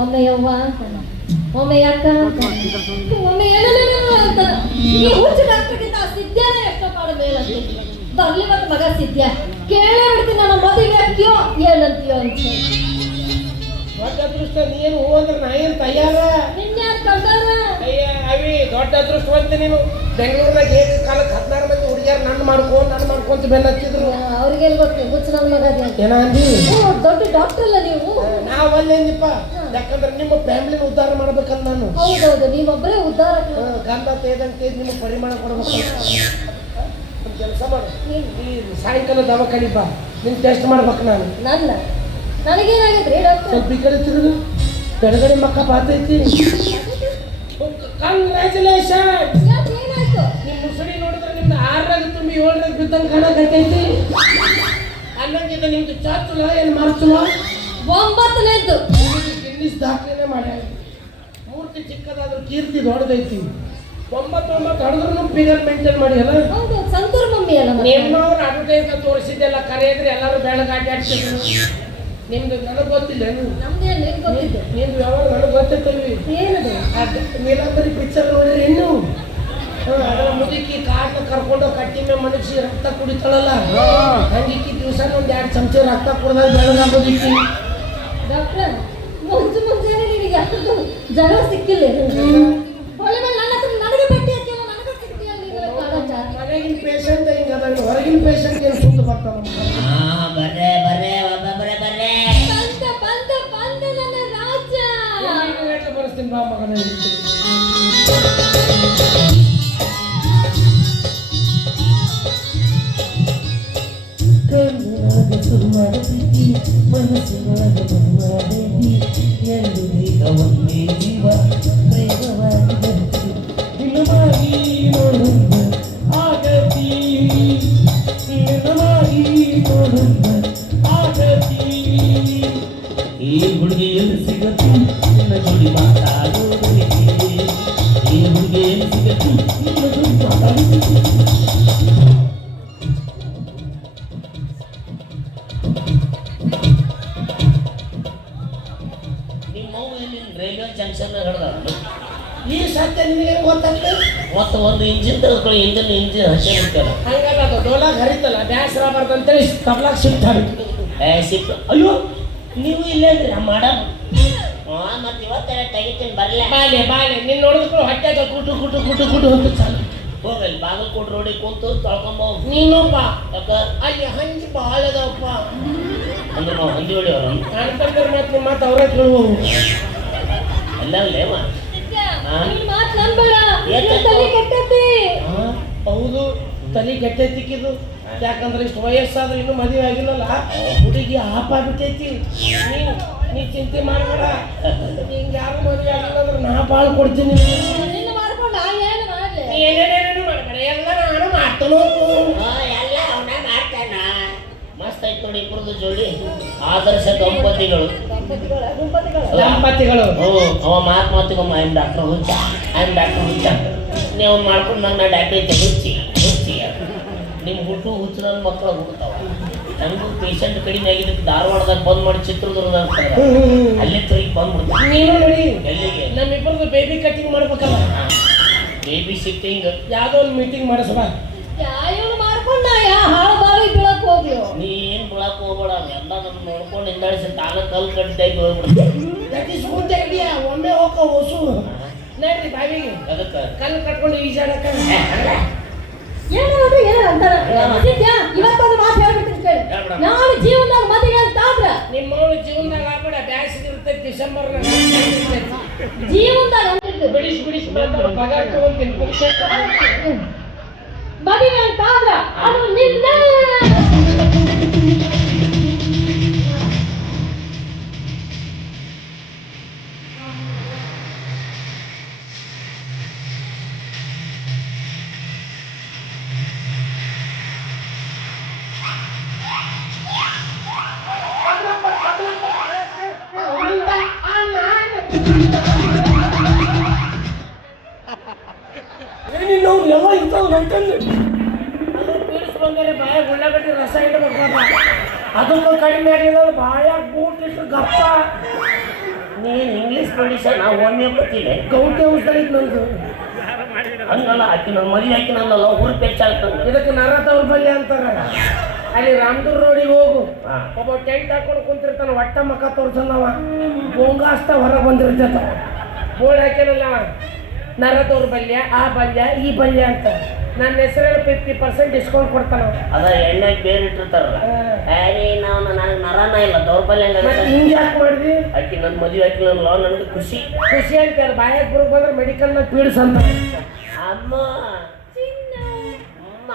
ಒಮ್ಮೆ ಯವ್ವ ಅಂತ ಒಮ್ಮೆ ಯಾಕ ಅಂತ ಒಮ್ಮೆ ಏನೇನೇನೋ ಅಂತ ಈ ಹುಚ್ಚು ಡಾಕ್ಟರ್ಗಿಂತ ಸಿದ್ಧಾನ ಎಷ್ಟೋ ಕಾಡು ಮೇಲಂತ ಬರ್ಲಿ ಮತ್ತೆ ಮಗ ಸಿದ್ಧ ಕೇಳೇ ಬಿಡ್ತೀನಿ ನನ್ನ ಮದುವೆ ಹಾಕಿಯೋ ಏನಂತೀಯೋ ಅಂತ ದೊಡ್ಡ ಅದೃಷ್ಟ ನೀನು ಹೂ ಅಂದ್ರೆ ನಾ ಏನು ತಯಾರ ನಿನ್ಯಾರು ಕಂಡಾರ ಅಯ್ಯ ಅವಿ ದೊಡ್ಡ ಅದೃಷ್ಟವಂತ ನೀನು ಬೆಂಗಳೂರಿನಾಗ ಏಕ ಕಾಲಕ್ಕೆ 16 ಮಂದಿ ಹುಡುಗಿಯಾರು ನನ್ನ ಮಾಡ್ಕೊಂತ ಬೆನ್ನ ಹತ್ತಿದ್ರು ಅವ್ರಿಗೆ ಗೊತ್ತು ಹುಚ್ಚು ನನ್ನ ಮಗ ಅದೇ ಏನ ಅಂದಿ ದೊಡ್ಡ ಡಾಕ್ಟರ್ ಅಲ್ಲ ನೀವು ನಾವು ಅಲ್ಲೇನಿಪ್ಪ ಯಾಕಂದ್ರೆ ನಿಮ್ಮ ಫ್ಯಾಮಿಲಿನ ಉದ್ಧಾರ ಮಾಡ್ಬೇಕಂತ ನಾನು ಹೌದೌದು ನೀವೊಬ್ಬರೇ ಉದ್ಧಾರ ಗಂಧ ತೇದಂತೆ ನಿಮ್ಮ ಪರಿಮಾಣ ಕೊಡ್ಬೇಕು ಕೆಲಸ ಮಾಡು ಈ ಸಾಯಂಕಾಲ ದವಾಖಾನಿ ಬಾ ನಿನ್ ಟೆಸ್ಟ್ ಮಾಡ್ಬೇಕು ನಾನು ನನಗೇನಾಗೈತ್ರಿ ಡಾಕ್ಟರ್ ಸ್ವಲ್ಪ ಈ ಕಡೆ ತಿರುಗು ಎಡಗಡೆ ಮಕ್ಕ ಬಾತೈತಿ ಕಂಗ್ರ್ಯಾಚುಲೇಷನ್ ಏನಾಯ್ತು ನಿಮ್ಮ ಮುಸುಡಿ ನೋಡಿದ್ರೆ ನಿಮ್ದು 6ರಾಗ ತುಂಬಿ 7ರಾಗ ಬಿದ್ದಂಗೆ ಕಾಣಕತ್ತೈತಿ ಅನ್ನಂಗಿಂತ ನಿಮ್ದು ಚಾಚುಲ ಏನು ಮಾಡ್ತುಲ 9ನೇದ್ದು ಗಿನ್ನಿಸ್ ದಾಖಲೆನೇ ಮಾಡ್ಯಾರ ಮೂರ್ತಿ ಚಿಕ್ಕದಾದ್ರೂ ಕೀರ್ತಿ ದೊಡ್ಡದೈತಿ 9 ಹೊಡೆದ್ರು ಫಿಗರ್ ಮೇಂಟೈನ್ ಮಾಡಿಯಲ್ಲ ಹೌದು ಸಂತೂರ್ ಮಮ್ಮಿ ಅಲ್ಲ ನಿಮ್ಮವ್ರು ಅಡ್ವರ್ಟೈಸ್ ತೋರಿಸಿದ್ದೆಲ್ಲ ಕರೆಯಿದ್ರೆ ಎಲ್ಲರೂ ಬೆಳಗ್ಗೆ ಅಡ್ಡಾಡ್ತಿದ್ರು ನಿಮ್ದು ನನಗೆ ಗೊತ್ತಿಲ್ಲ ನಮ್ದೇನು ಗೊತ್ತಿದ್ದು ನಿಮ್ದು ಯಾವಾಗ ನನಗೆ ಗೊತ್ತಿರ್ತವಿ ಏನದು ನೀಲಾಂಬರಿ ಪಿಕ್ಚರ್ ನೋಡಿರಿ ಇನ್ನು ಅದರ ಮುದುಕಿ ಕಾಟು ಕರ್ಕೊಂಡು ಕಟ್ಟಿ ಮೇಲೆ ಮನಗಿಸಿ ರಕ್ತ ಕುಡಿತಾಳಲ್ಲ ಹಂಗಿಕ್ಕಿ ದಿವಸ ಒಂದು 2 ಚಮಚ ರಕ್ತ ಕುಡ್ದಾಗ ಬೆಳಗ ಮುದುಕಿ ಡಾಕ್ಟರ್ ಮುಂಚೆನೆ ನಿನಗೆ ಅಷ್ಟು ಜಗಳ ಸಿಕ್ಕಿಲ್ಲ ಒಳ್ಳೆ ಮೇಲೆ ನನ್ನ ಹತ್ರ ನನಗೆ ಭೇಟಿ ಆಗ್ತಿಲ್ಲ ನನಗೆ ಸಿಕ್ತಿಲ್ಲ ನೀವು ಮನೆಗಿನ ಪೇಷಂಟ್ ಹಿಂಗೆ ಅದ ಹೊರಗಿನ ಪೇಷಂಟ್ ಏನು ಸುಂದು ಬರ್ತಾವ ಬರ್ರೆ ಒಬ್ಬೊಬ್ಬರೇ ಬರ್ರೆ ಬಂದ ನನ್ನ ರಾಜ ಬರ್ಸ್ತೀನಿ ಬಾ ಮಗನ ಕಣ್ಣಾಗ ಸುಮಾರ ಪ್ರೀತಿ ಮನಸ್ಸಿನಾಗ ಮನವಾದೇವಿ ಎಂದು ಈಗ ಒಂದೇ ಜೀವ ಪ್ರೇಮವಾಗಿ ಬರುತ್ತಿ ನಿನ್ನವಾಗಿ ನೋಡುತ್ತ ಆಗತಿ ನಿನ್ನವಾಗಿ ನೋಡುತ್ತ ಆಗತಿ ಈ ಹುಡುಗಿಯಲ್ಲಿ ಸಿಗತ್ತು ನಿನ್ನ ಜೋಡಿ ಮಾತಾಡೋದಕ್ಕೆ ಈ ಹುಡುಗಿಯಲ್ಲಿ ಸಿಗತ್ತು ನಿನ್ನ ಜೋಡಿ ಮಾತಾಡೋದಕ್ಕೆ ರೈಲ್ವೆ ಜಂಕ್ಷನ್ ಹಿಡ್ದ ಈ ಸತ್ಯ ನಿನಗೆ ಗೊತ್ತಾಗ್ತದೆ ಮತ್ತು ಒಂದು ಇಂಜಿನ್ ತೆಗೆದುಕೊಳ್ಳಿ ಇಂಜಿನ್ ಹಸಿ ಬಿಡ್ತಾರೆ ಹಂಗಾದ ಡೋಲಾಗ ಹರಿತಲ್ಲ ಬ್ಯಾಸರ ಬರ್ತಂತೇಳಿ ತಬ್ಲಾಗ ಸಿಗ್ತಾರೆ ಸಿಕ್ತು ಅಯ್ಯೋ ನೀವು ಇಲ್ಲೇ ಇದ್ರಿ ಮಾಡಮ್ ಮತ್ತೆ ಇವತ್ತೆಲ್ಲ ತೆಗಿತೀನಿ ಬರಲ್ಲ ಬಾಲೆ ನೀನು ನೋಡಿದ್ರು ಹೊಟ್ಟೆಗೆ ಕುಟು ಅಂತ ಚಾಲು ಹೋಗಲ್ಲಿ ಬಾಗಲಕೋಟೆ ರೋಡಿಗೆ ಕುಂತು ತೊಳ್ಕೊಂಬ ನೀನು ಬಾ ಯಾಕ ಅಲ್ಲಿ ಹಂಚಿ ಭಾಳ ಅದಾವಪ್ಪ ಅಂದ್ರೆ ನಾವು ಹಂದಿ ಹೊಡಿಯೋರು ಅನ್ಕೊಂಡ್ರೆ ಮತ್ತೆ ನಿಮ್ಮ ಮಾತು ಅವರೇ ಕೇಳುವು ಎಲ್ಲ ಲೇವ ಮಾತು ನಂಬೇಡ ತಲೆ ಕೆಟ್ಟತಿ ಹೌದು ತಲೆ ಕೆಟ್ಟೈತಿಕ್ಕಿದು ಯಾಕಂದ್ರೆ ಇಷ್ಟು ವಯಸ್ಸಾದ್ರೂ ಇನ್ನೂ ಮದುವೆ ಆಗಿಲ್ಲಲ್ಲ ಹುಡುಗಿ ಹಾಪಾಗ್ಬಿಟ್ಟೈತಿ ನೀ ಚಿಂತೆ ಮಾಡಬೇಡ ಹಿಂಗೆ ಯಾರು ಮದುವೆ ಆಗಿಲ್ಲ ಅಂದ್ರೆ ನಾ ಭಾಳ ಕೊಡ್ತೀನಿ ಏನೇನೇನು ಮಾಡಬೇಡ ಎಲ್ಲ ನಾನು ಮಾಡ್ತಾನೋ ಎಲ್ಲ ಅವನ ಮಾಡ್ತಾನ ಮಸ್ತ್ ಆಯ್ತು ನೋಡಿ ಇಬ್ಬರದು ಜೋಡಿ ಆದರ್ಶ ದಂಪತಿಗಳು ಅವ ಮಾತಿಗೊಮ್ಮ ಐಮ್ ಡಾಕ್ಟರ್ ಹುಚ್ಚ ನೀವು ಮಾಡ್ಕೊಂಡು ನನ್ನ ಡಾಕ್ಟರ್ ಹುಚ್ಚಿ ನಿಮ್ಮ ಹುಟ್ಟು ಹುಚ್ಚು ನನ್ನ ಮಕ್ಕಳು ಹುಡ್ತಾವ ನನಗೂ ಪೇಷಂಟ್ ಕಡಿಮೆ ಆಗಿದ್ದಕ್ಕೆ ಧಾರವಾಡದಾಗ ಬಂದ್ ಮಾಡಿ ಚಿತ್ರದುರ್ಗದಾಗ ಅಲ್ಲೇ ತೊರಿಗೆ ಬಂದ್ಬಿಡ್ತು ನೀನು ನೋಡಿ ಎಲ್ಲಿಗೆ ನಮ್ಮಿಬ್ಬರದು ಬೇಬಿ ಕಟಿಂಗ್ ಮಾಡ್ಬೇಕಲ್ಲ ಬೇಬಿ ಸಿಟ್ಟಿಂಗ್ ಯಾವುದೋ ಒಂದು ಮೀಟಿಂಗ್ ಮಾಡಿಸಬಾ ಮಾಡ್ಕೊಂಡ ಹಾಳು ಬಾವಿ ಬೀಳಕ್ ಹೋಗ್ಲಿ ನೀ ಏನ್ ಬಿಳಕ್ ಹೋಗ್ಬೇಡ ಎಲ್ಲ ನನ್ನ ನೋಡ್ಕೊಂಡು ಹಿಂದಾಡಿಸಿ ತಾನ ಕಲ್ ಕಟ್ಟಿದಾಗಿ ಹೋಗ್ಬಿಡ್ತು ಒಮ್ಮೆ ಹೋಗ ಹೊಸು ನೋಡ್ರಿ ಬಾವಿಗೆ ಅದಕ್ಕೆ ಕಲ್ಲು ಕಟ್ಕೊಂಡು ಈಜಾಡಕ ಏನಾದ್ರು ಏನೋ ಅಂತಾರ ಇವತ್ತೊಂದು ಮಾತು ಹೇಳ್ಬಿಡ್ತೀನಿ ಕೇಳಿ ನಾನು ಜೀವನದಾಗ ಮದುವೆ ಅಂತ ಆದ್ರ ನಿಮ್ಮವಳು ಜೀವನದಾಗ ಆಗ್ಬೇಡ ಬ್ಯಾಸಿಗೆ ಇರ್ತೈತಿ ಡಿಸೆಂಬರ್ನಾಗ ಜೀವನದಾಗ ಬಿಡಿಸಿ ಪಗಾರ ತಗೊಂತೀನಿ ಮದುವೆ ಅಂತ ಆದ್ರ ಅದು ನಿನ್ನ ಎಲ್ಲ ಇರ್ತಾವ ನೋಡ್ಕೊಂಡು ಅದು ಪೀಡಿಸ್ಕೊಂಡ್ರೆ ಬಾಯಾಗ ಉಳ್ಳಾಗಡ್ಡಿ ರಸ ಇಡಬೇಕಪ್ಪ ಅದನ್ನು ಕಡಿಮೆ ಆಗಿಲ್ಲ ಬಾಯಾಗ ಬೂಟ್ ಇಟ್ಟು ಗಪ್ಪ ನೀನು ಇಂಗ್ಲೀಷ್ ಮೆಡಿಸನ್ ನಾವು ಹೋಮಿಯೋಪತಿಲೆ ಗೌಟಿ ಔಷಧ ಐತ್ ನಂದು. ಹಂಗಲ್ಲ ಆಕಿ ನನ್ನ ಮದುವೆ ಆಕಿ ನನ್ನಲ್ಲ ಊರು ಪೆಚ್ಚಾಗ್ತದೆ. ಇದಕ್ಕೆ ನರ ದೌರ್ಬಲ್ಯ ಅಂತಾರ. ಅಲ್ಲಿ ರಾಮದುರ್ ರೋಡಿಗೆ ಹೋಗು, ಹಾ. ಒಬ್ಬ ಟೆಂಟ್ ಹಾಕೊಂಡು ಕುಂತಿರ್ತಾನ, ಒಟ್ಟ ಮಕ್ಕ ತೋರ್ಸಲ್ಲವ, ಬೋಂಗಾಸ್ತ ಹೊರಗೆ ಬಂದಿರ್ತೈತ. ಬೋರ್ಡ್ ಹಾಕ್ಯಾನಲ್ಲ, ನರ ದೌರ್ಬಲ್ಯ, ಆ ಬಲ್ಯ ಈ ಬಲ್ಯ ಅಂತ. ನನ್ನ ಹೆಸರಲ್ಲಿ 50% ಡಿಸ್ಕೌಂಟ್ ಕೊಡ್ತಾನ. ಅದ ಎಣ್ಣೆ ಬೇರೆ ಇಟ್ಟಿರ್ತಾರಲ್ಲ. ನಾವು ನನಗೆ ನರನ ಇಲ್ಲ ದೌರ್ಬಲ್ಯ ಮತ್ತೆ ಹಿಂಗೆ ಯಾಕೆ ಮಾಡಿದಿ? ಆಕಿ ನನ್ನ ಮದುವೆ ಆಕಿ ನನ್ನ ನನಗೆ ಖುಷಿ ಖುಷಿ ಅಂತ ಬಾಯಾಗ ಬರೋಕ್ ಬಂದ್ರೆ ಮೆಡಿಕಲ್ನಾಗ ಪೀಡ್ಸ್ ಅಂತ. ಅಮ್ಮ ಚಿನ್ನು, ಅಮ್ಮ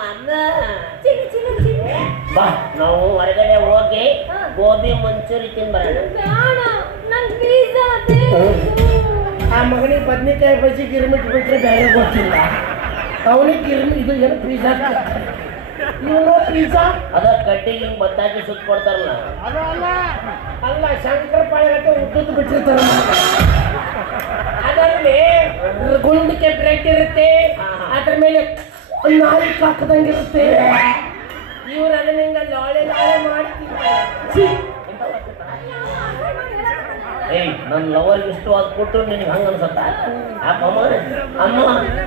ಚಿನ್ನು, ಚಿನ್ನು, ಚಿನ್ನು. ಬಾ ನಾವು ಹೊರಗಡೆ ಹೋಗಿ ಹಾ. ಗೋಬಿ ಮಂಚೂರಿ ತಿನ್ಬರೋಣ. ಬೇಡ, ನಂಗ್ ಪಿಜ್ಜಾ ಬೇಕು. ಆ ಮಗನಿಗೆ ಬದ್ನಿಕಾಯಿ ಬಜ್ಜಿ ಗಿರ್ಮಿಟ್ ಬಿಟ್ರೆ ಬೇರೆ ಗೊತ್ತಿಲ್ಲ. ಅವನಿಗೆ ಗಿರ್ಮಿ ಇದು ಏನು ಪಿಜ್ಜಾ, ಇವನು ಪಿಜ್ಜಾ ಅದ ಕಡ್ಡಿಗೆ ಹಿಂಗೆ ಬತ್ತಾಕಿ ಸುತ್ತ ಕೊಡ್ತಾರಲ್ಲ. ಅಲ್ಲ, ಶಂಕರ ಪಾಳೆಗಟ್ಟೆ ಉದ್ದದ್ದು ಬಿಟ್ಟಿರ್ತಾರ. ಅದರಲ್ಲಿ ಗುಂಡಕ್ಕೆ ಬ್ರೆಡ್ ಇರುತ್ತೆ, ಅದ್ರ ಮೇಲೆ ನಾಯಿ ಹಾಕದಂಗಿರುತ್ತೆ. ಇವ್ರು ಅದನ್ನ ಹಿಂಗ ಲಾಳೆ ಲಾಳೆ ಮಾಡ್ತಿರ್ತಾರೆ. ಏಯ್ ನನ್ನ ಲವರ್ಗೆ ಇಷ್ಟವಾದ ಕೊಟ್ಟು ನಿನಗೆ ಹಂಗೆ ಅನ್ಸತ್ತ? ಅಮ್ಮ ಅಮ್ಮ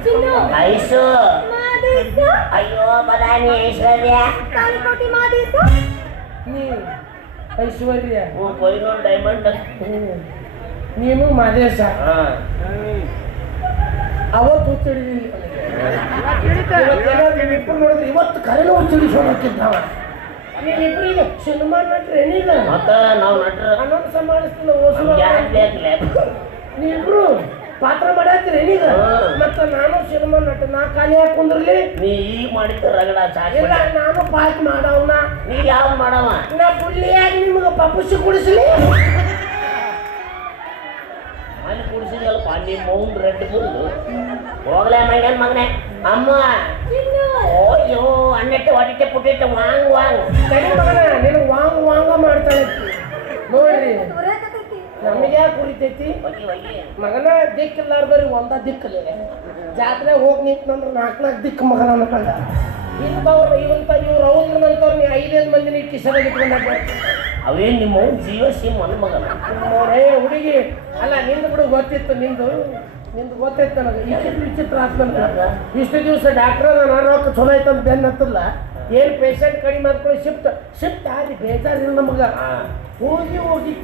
ಚಿನ್ನು, ಐಸು ಮಾದೇಶ, ಅಯ್ಯೋ ಬದಾನಿ ಐಶ್ವರ್ಯ ತಾಳಿಕೋಟಿ ಮಾದೇಶ. ನೀ ಐಶ್ವರ್ಯ, ಕೊಯ್ನೂರು ಡೈಮಂಡ್. ನೀನು ಮಾದೇಶ. ಹಾಂ ಅವತ್ತು ಹುಚ್ಚಿಡಿದಿಲ್ಲ. ಇಬ್ಬರು ನೋಡಿದ್ರೆ ಇವತ್ತು ಕರೆನೂ ಹುಚ್ಚಿಡಿಸೋಕಿದ್ದಾವ. ನೀವಿಬ್ಬರಿಗೆ ಸಿನಿಮಾ ನಟ್ರೆ ಏನಿಲ್ಲ, ಮತ್ತ ನಾವು ನಟ್ರ ಅನೌನ್ಸ್ ಮಾಡಿಸ್ತಿಲ್ಲ ಓಸುವ. ನೀವಿಬ್ರು ಪಾತ್ರ ಮಾಡತ್ತೀರಿ ಏನೀಗ? ಮತ್ತ ನಾನು ಸಿನಿಮಾ ನಟ, ನಾ ಖಾಲಿ ಹಾಕೊಂಡ್ರಲ್ಲಿ ನೀ ಈಗ ಮಾಡಿದ ರಗಡ ಇಲ್ಲ, ಸಾಕು. ನಾನು ಪಾಠ ಮಾಡವನ. ನೀ ಯಾವ್ದು ಮಾಡವ? ನಾ ಬುಳ್ಳಿಯಾಗಿ ನಿಮ್ಗೆ ಪಪ್ಪುಸಿ ಕುಡಿಸ್ಲಿ. ಅಲ್ಲಿ ಕುಡಿಸಿದಲ್ಪ ನಿಮ್ಮ ಮೌನ್ ರೆಡ್ ಬುಲ್ಲು ಹೋಗ್ಲೇ ಮೈಗನ್ ಮಗನೆ. ಅಮ್ಮ ಚಿನ್ನು, ಓಯ್ಯೋ ಅನ್ನಟ್ಟೆ ಹೊಟ್ಟಿಟ್ಟೆ ಪುಟ್ಟಿಟ್ಟೆ ವಾಂಗ್ ವಾಂಗ್. ತಡಿ ಮಗನ, ನೀನು ವಾಂಗ ವಾಂಗ ಮಾಡ್ತಾಳೆ ನೋಡ್ರಿ. ಹೊರಕತೈತಿ. ನಮಗೆ ಯಾಕೆ ಕುರಿತೈತಿ ಒಗಿ ಒಗಿ ಮಗನ? ದಿಕ್ಕಿಲ್ಲಾರ್ದವ್ರಿ ಒಂದ ದಿಕ್ಕಲ್ಲಿ ಜಾತ್ರೆ ಹೋಗಿ ನಿಂತ್ನಂದ್ರೆ 4 ದಿಕ್ಕು ಮಗನ ಅನ್ಕೊಂಡ. ಇಂಥವ್ರು ಇವ್ರು ರೌದ್ರನಂತವ್ರು ನೀವು 5 ಮಂದಿ ನೀವು ಕಿಶನಲ್ಲಿ ಇಟ್ಕೊಂಡಾಗ ಅವೇನು ನಿಮ್ಮ ಮೌನ್ ಜೀವ ಸಿಮ್ ಅನ್ನ ಮಗನ. ಏ ಹುಡುಗಿ ಅಲ್ಲ, ನಿಂದು ಬಿಡು ಗೊತ್ತಿತ್ತು, ನಿಂದು ಗೊತ್ತೈತೆ ನನಗೆ. ವಿಚಿತ್ರ ಆತ್ ನನಗೆ. ಇಷ್ಟು ದಿವಸ ಡಾಕ್ಟ್ರ ನಾನು ರೊಕ್ಕ ಚಲೋ ಐತೆ ಅಂತ ಬೆನ್ನ ಹತ್ತಲ್ಲ. ಏನು ಪೇಷಂಟ್ ಕಡಿಮೆ ಮಾಡ್ಕೊಳ್ಳಿ, ಶಿಫ್ಟ್ ಆಗಿ ಬೇಜಾರಿಲ್ಲ ನಮಗೆ. ಹೋಗಿ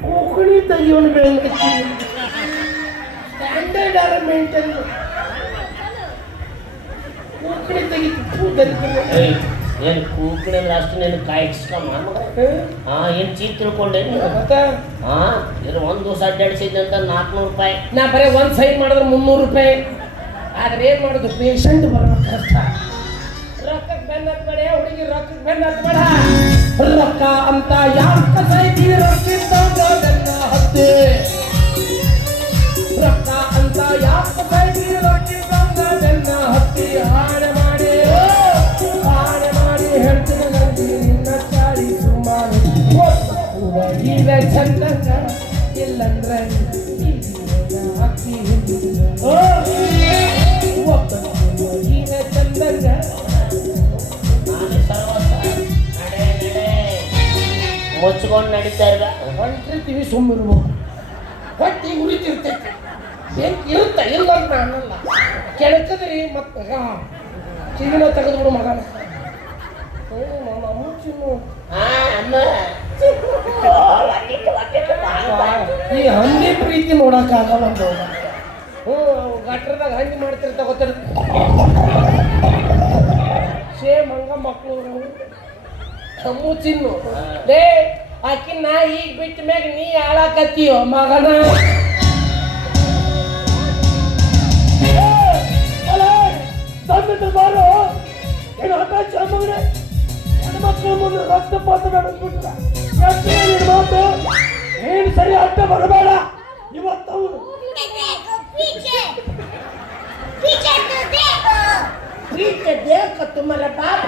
ಕೋಕಣಿ ತೆಗಿಯೋನು ಬೆಂಕಿ ಸ್ಟ್ಯಾಂಡರ್ಡ್ ಆರ ಮೇಂಟೈನ್ ಕೋಕಣಿ ತೆಗಿತು. ಏನು ಕೂಕಣಿ ಅಂದ್ರೆ ಅಷ್ಟು ನೀನು ಕಾಯಿಸ್ಕಮ್ಮ ಮಗ. ಹಾಂ ಏನು ಚೀಪ್ ತಿಳ್ಕೊಂಡೆ ನೀನು? ಮತ್ತೆ ಹಾಂ ಇದು ಒಂದು ದಿವಸ ಅಡ್ಡಾಡಿಸಿದ್ದಂತ 400 ರೂಪಾಯಿ. ನಾ ಬರೀ ಒಂದು ಸೈನ್ ಮಾಡಿದ್ರೆ 300 ರೂಪಾಯಿ. ಆದ್ರೆ ಏನು ಮಾಡೋದು, ಪೇಷಂಟ್ ಬರೋದು ಕಷ್ಟ. ರೊಕ್ಕಕ್ಕೆ ಬೆನ್ನ ಹತ್ಬೇಡ ಹುಡುಗಿ, ರೊಕ್ಕಕ್ಕೆ ಬೆನ್ನ ಹತ್ಬೇಡ. ರೊಕ್ಕ ಅಂತ ಯಾಕ ಸೈತಿ, ರೊಕ್ಕಿದ್ದಾಗ ಬೆನ್ನ ಹತ್ತಿ. ರೊಕ್ಕ ಅಂತ ಯಾಕ ಸೈತಿ, ರೊಕ್ಕಿದ್ದಾಗ ಬೆನ್ನ ಹತ್ತಿ. ಹಾಡೆ ಮಾಡಿ ಹೇಳ್ತೀನಿ ನಂದಿ ನಿನ್ನ ಚಾಳಿ ಸುಮಾರು. ಈಗ ಚಂದಂಗ ಇಲ್ಲಂದ್ರೆ ಹಾಕಿ ಈಗ ಚಂದಂಗ. ನಾನು ಸರ್ವಸ ನಡೆ ನಡೆ ಮುಚ್ಕೊಂಡು ನಡೀತಾ ಇರ. ಹೊಂಟಿರ್ತೀವಿ, ಸುಮ್ಮಿರ್ಬೇಕು. ಹೊಟ್ಟಿ ಉರಿತಿರ್ತೈತಿ, ಬೆಂಕಿ ಇರುತ್ತ ಇಲ್ಲ ಅಂತ ಅನ್ನಲ್ಲ. ಕೆಳಕದ್ರಿ ಮತ್ತೆ ಕಿವಿನ ತೆಗೆದ್ಬಿಡು ಮಗನ. ಚಿನ್ನು, ಅಮ್ಮ ಈ ಹಂದಿ ಪ್ರೀತಿ ನೋಡಕ್ಕಾಗಲ್ಲ. ಗಟ್ರದಾಗ ಹಂದಿ ಮಾಡ್ತಿರ್ತ ಗೊತ್ತಿರ್ತ. ಸೇಮ್ ಹಂಗ ಮಕ್ಕಳು ಅಮ್ಮು ಚಿನ್ನು. ಲೇ ಆಕಿ ನಾ ಈಗ ಬಿಟ್ಟ ಮ್ಯಾಗ ನೀ ಹಾಳಾಕತ್ತೀಯೋ ಮಗನ. ಬಾರೋ ಏನು ಹಠ ಮಗನ. ಹೆಣ್ಮಕ್ಳ ಮುಂದೆ ರಕ್ತಪಾತ ನಡೆಸ್ಬಿಟ್ಟ. ಮಾತು ಏನು ಸರಿ ಅಡ್ಡ ಬರಬೇಡ. ಇವತ್ತವನು पीछे तो देखो प्रीत देख तुम्हारा बाप